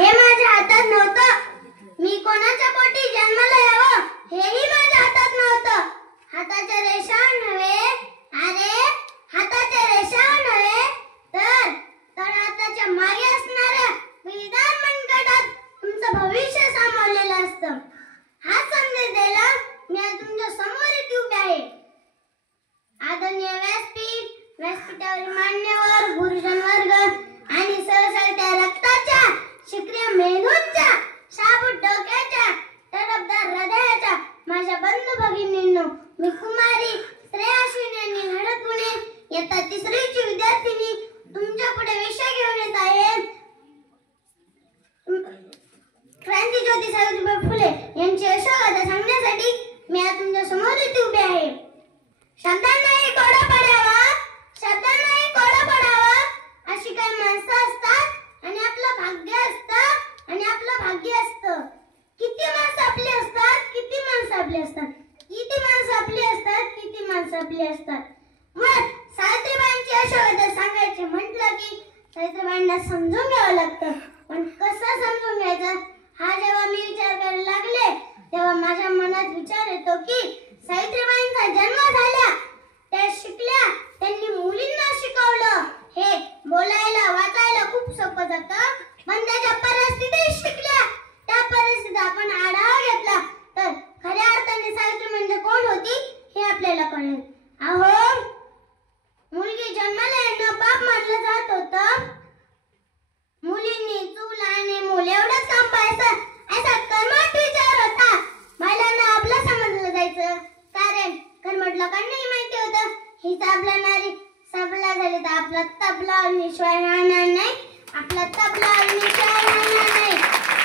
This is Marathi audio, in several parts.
हे माझ्या हातात नव्हतं. मी कोणाच्या पोटी जन्माला यावं हेही माझ्या हातात नव्हतं. हाताच्या रेषा नव्हे, अरे हाताच्या रेषा नव्हे तर हाताच्या मागे असणाऱ्या विधान मनगटात तुमचं भविष्य सामावलेलं असतं. हा संदेश द्यायला मी आज तुमच्या समोर इथे उभे आहे. आदरणीय व्यासपीठ, व्यासपीठावरील मान्यवर, गुरुजन वर्ग आणि सळसळत्या रक्ताच्या, शिक्रिय मेंदूंच्या, शाबूत डोक्याच्या, तडफदार हृदयाच्या माझ्या बंधू भगिनींनो, मी कुमारी श्रेयाश्विनी आणि हळद पुणे इयत्ता 3रीची विद्यार्थिनी तुमच्या पुढे विषय घेऊन येत आहे. क्रांतीज्योती सावित्रीबाई फुले यांची यशोगाथा सांगण्यासाठी मी आज तुमच्या समोर इथे उभे आहे. शब्दांनाही कोडा पडावा, शब्दांनाही कोडा पडावा अशी काही माणसं असतात आणि आपलं भाग्य असतं आणि आपलं भाग्य असतं. किती माणसं आपली असतात, किती माणसं आपली असतात, किती माणसं आपली असतात, किती माणसं आपली असतात. मग सावित्रीबाईंची यशोगाथा सांगायचे म्हटलं की सावित्रीबाईंना समजून घ्यावं लागतं. पण कसं समजून घ्यायचं हा जेव्हा मी विचार करायला लागले तेव्हा माझ्या मनात विचार येतो की सावित्रीबाईंचा जन्म झाला, त्या शिकल्या, त्यांनी मुलींना शिकवलं. हे बोलायला वाचायला खूप सोपं जातं, पण त्याच्या परिस्थितीत शिकल्या. त्या परिस्थितीत आपण आढावा घेतला तर खऱ्या अर्थाने सावित्री म्हणजे कोण होती हे आपल्याला कळेल. अहो, मुलगी जन्माला येणं पाप मानलं जात होतं. मुलींनी चूल आणि मूल एवढंच काम पाहायचं असा कर्मठ विचार होता. महिलांना आपलं समजलं जायचं, कारण लोकांनाही माहिती होतं हीच आपला नारी. सबला झाली तर आपला तबला आणि शिवाय राहणार नाही, आपला तबला आणि शिवाय राहणार नाही.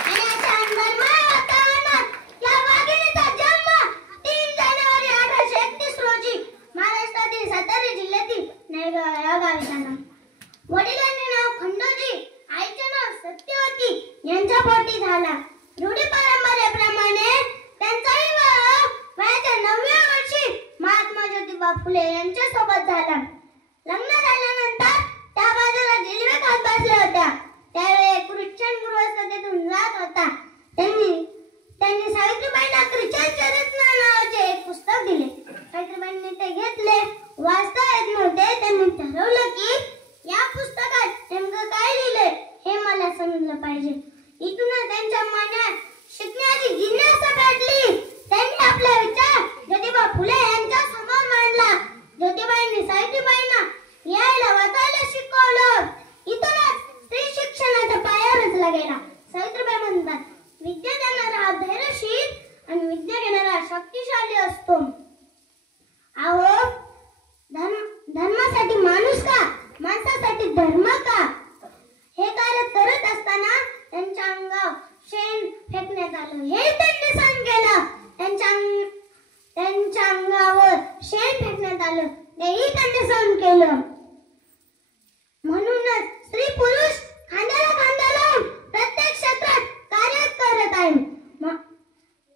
आणि अशा अंधर्मय वातावरणात या वाघिणीचा जन्म 3 जानेवारी 1831 रोजी महाराष्ट्रातील सातारा जिल्ह्यातील नायगाव या गावी झाला. वडिलांचे नाव खंडोजी, आईचे नाव सत्यवती यांच्या पोटी झाला. रूढी परंपरेप्रमाणे त्यांचा विवाह वयाच्या 9व्या वर्षी महात्मा ज्योतिबा फुले यांच्या सोबत झाला. लग्न झाल्यानंतर त्या बाजूला रेल्वे खात बसल्या होत्या. त्यावेळी ख्रिश्चन गृहस्थतेतून जात होता. त्यांनी सावित्रीबाईंना ख्रिश्चन चरित्र नावाचे एक पुस्तक दिले. सावित्रीबाईंनी ते घेतले. वाचता येत नव्हते. त्यांनी ठरवलं की या पुस्तकात नेमकं काय लिहिलंय हे मला समजलं पाहिजे. इथूनच त्यांच्या मनात शिकण्याची जिज्ञासा पेटली. त्यांनी आपला विचार ज्योतिबा फुले यांच्या समोर मांडला. ज्योतिबाईंनी सावित्रीबाईंना यायला वाचायला शिकवलं. इथूनच स्त्री शिक्षणाचा पाया रचला गेला. सावित्रीबाई म्हणतात, विद्या देणारा हा धैर्यशील आणि विद्या घेणारा शक्तिशाली असतो. अहो, धर्मासाठी माणूस का, माणसासाठी धर्म का, हे कार्य करत असताना त्यांच्या अंगावर शेण फेकण्यात आलं. हे त्यांनी सहन केलं. त्यांच्या अंगावर शेण फेकण्यात आलं, तेही त्यांनी सहन केलं. म्हणूनच स्त्री पुरुष खांद्याला खांदा लावून प्रत्येक क्षेत्रात कार्य करत आहे.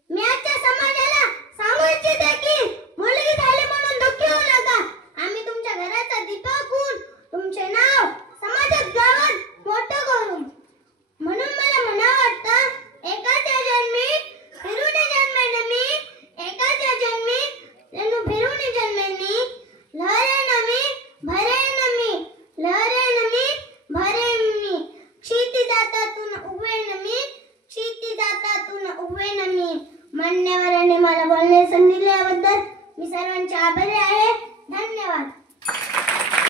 मी आजच्या समाजाला सांगू इच्छिते की मुलगी झाली म्हणून दुःखी होऊ नका. आम्ही तुमच्या घराचा दीपक होऊन तुमचे नाव समाजात गावात मोठं करू. म्हणून मला म्हणावं वाटतं, एकाच्या जन्मी फिरून जन्मेन मी, एकाच्या जन्मी जणू फिरून जन्मेन मी. लहरेन मी भरेन मी, लहरेन मी भरेन मी. क्षितिजातातून उगवेन मी, क्षितिजातातून उगवेन मी. मान्यवरांनी मला बोलण्याची संधी दिल्याबद्दल मी सर्वांचे आभारी आहे. धन्यवाद.